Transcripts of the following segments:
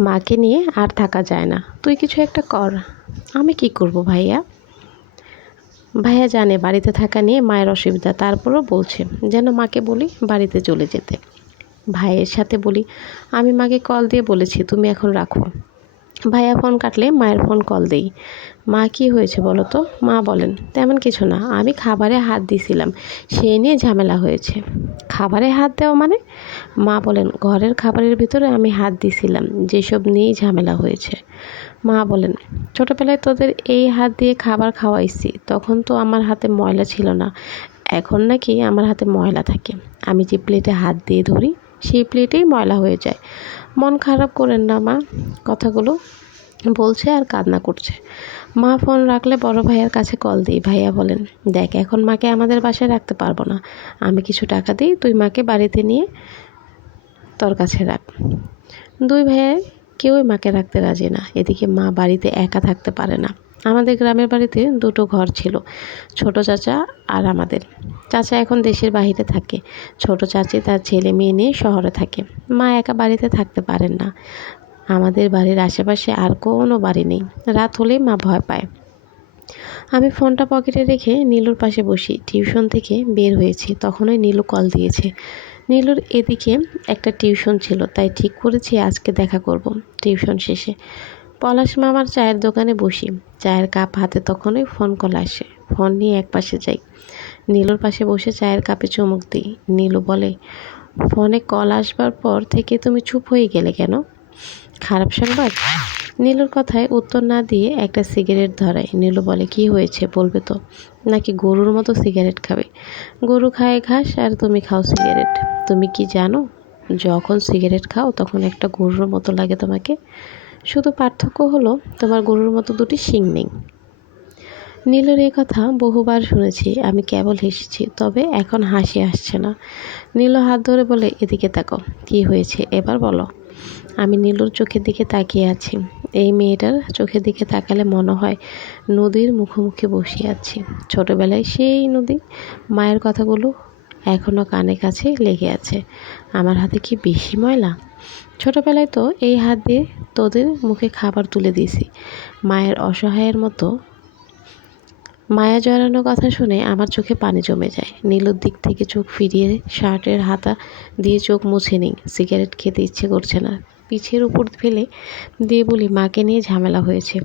মাকে নিয়ে আর থাকা যায় না। তুই কিছু একটা কর। আমি কি করব ভাইয়া? ভাইয়া জানে বাড়িতে থাকা নিয়ে মায়ের অসুবিধা। তারপরও বলছে, যেন মাকে বলি বাড়িতে চলে যেতে। ভাইয়ের সাথে বলি, আমি মাকে কল দিয়ে বলেছি, তুমি এখন রাখো। ভাইয়া ফোন কাটলে মায়ের ফোন কল দেই। মা, কি হয়েছে বলো তো? মা বলেন, তেমন কিছু না, আমি খাবারে হাত দিছিলাম সেই নিয়ে ঝামেলা হয়েছে। খাবারে হাত দেওয়া মানে? মা বলেন, ঘরের খাবারের ভিতরে আমি হাত দিছিলাম, যেসব নিয়েই ঝামেলা হয়েছে। মা বলেন, ছোটোবেলায় তোদের এই হাত দিয়ে খাবার খাওয়াইছি, তখন তো আমার হাতে ময়লা ছিল না, এখন নাকি আমার হাতে ময়লা থাকে। আমি যে প্লেটে হাত দিয়ে ধরি সেই প্লেটেই ময়লা হয়ে যায়। মন খারাপ করেন না, মা। কথাগুলো বলছে আর কান্না করছে। মা ফোন রাখলে বড় ভাইয়ার কাছে কল দিই। ভাইয়া বলেন, দেখ, এখন মাকে আমাদের বাসায় রাখতে পারব না। আমি কিছু টাকা দিই, তুই মাকে বাড়িতে নিয়ে তোর কাছে রাখ। দুই ভাইয়াই কেউই মাকে রাখতে রাজি না। এদিকে মা বাড়িতে একা থাকতে পারে না। আমাদের গ্রামের বাড়িতে দুটো ঘর ছিল, ছোট চাচা আর আমাদের। চাচা এখন দেশের বাইরে থাকে। ছোট চাচি তার ছেলে মেয়ে নিয়ে শহরে থাকে। মা একা বাড়িতে থাকতে পারেন না। আমাদের বাড়ির আশেপাশে আর কোনো বাড়ি নেই। রাত হলেই মা ভয় পায়। আমি ফোনটা পকেটে রেখে নীলুর পাশে বসি। টিউশন থেকে বের হয়েছি। তখনই নীলু কল দিয়েছে। নীলুর এদিকে একটা টিউশন ছিল, তাই ঠিক করেছি আজকে দেখা করব। টিউশন শেষে পলাশ মামার চায়ের দোকানে বসি। চায়ের কাপ হাতে তখনই ফোন কল আসে। ফোন নিয়ে এক পাশে যাই। নীলুর পাশে বসে চায়ের কাপে চুমুক দিই। নীলু বলে, ফোনে কল আসবার পর থেকে তুমি চুপ হয়ে গেলে কেন? খারাপ সংবাদ? নীলুর কথায় উত্তর না দিয়ে একটা সিগারেট ধরায়। নীলু বলে, কি হয়েছে বলবে তো? নাকি গরুর মতো সিগারেট খাবে? গরু খায় ঘাস আর তুমি খাও সিগারেট। তুমি কি জানো? যখন সিগারেট খাও তখন একটা গরুর মতো লাগে তোমাকে। শুধু পার্থক্য হলো তোমার গরুর মতো দুটি শিং নেই। নীলুর এই কথা বহুবার শুনেছি, আমি কেবল হেসেছি, তবে এখন হাসি আসছে না। নীল হাত ধরে বলে, এদিকে তাকো, কি হয়েছে? এবার বলো। আমি নীলুর চোখের দিকে তাকিয়ে আছি। এই মেয়েটার চোখের দিকে তাকালে মনে হয় নদীর মুখোমুখি বসে আছি। ছোটোবেলায় সেই নদী, মায়ের কথাগুলো এখনও কানে কাছে লেগে আছে। আমার হাতে কি বেশি ময়লা? ছোটোবেলায় তো এই হাত দিয়ে তোদের মুখে খাবার তুলে দিয়েছি। মায়ের অসহায়ের মতো মায়া জড়ানো কথা শুনে আমার চোখে পানি জমে যায়। নীলুর দিক থেকে চোখ ফিরিয়ে শার্টের হাতা দিয়ে চোখ মুছে নিই। সিগারেট খেতে ইচ্ছে করছে না। পিছের উপর ফেলে দিয়ে বলি, মাকে নিয়ে ঝামেলা হয়েছে।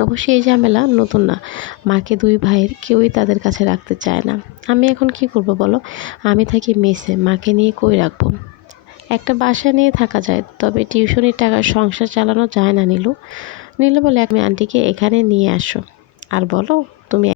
অবশ্য এই ঝামেলা নতুন না। মাকে দুই ভাইয়ের কেউই তাদের কাছে রাখতে চায় না। আমি এখন কি করব বলো? আমি থাকি মেসে, মাকে নিয়ে কই রাখব? একটা বাসা নিয়ে থাকা যায়, তবে টিউশনির টাকা সংসার চালানো যায় না, নীলু। নীলু বলে আমি আন্টিকে এখানে নিয়ে আসো। আর বলো, তুমি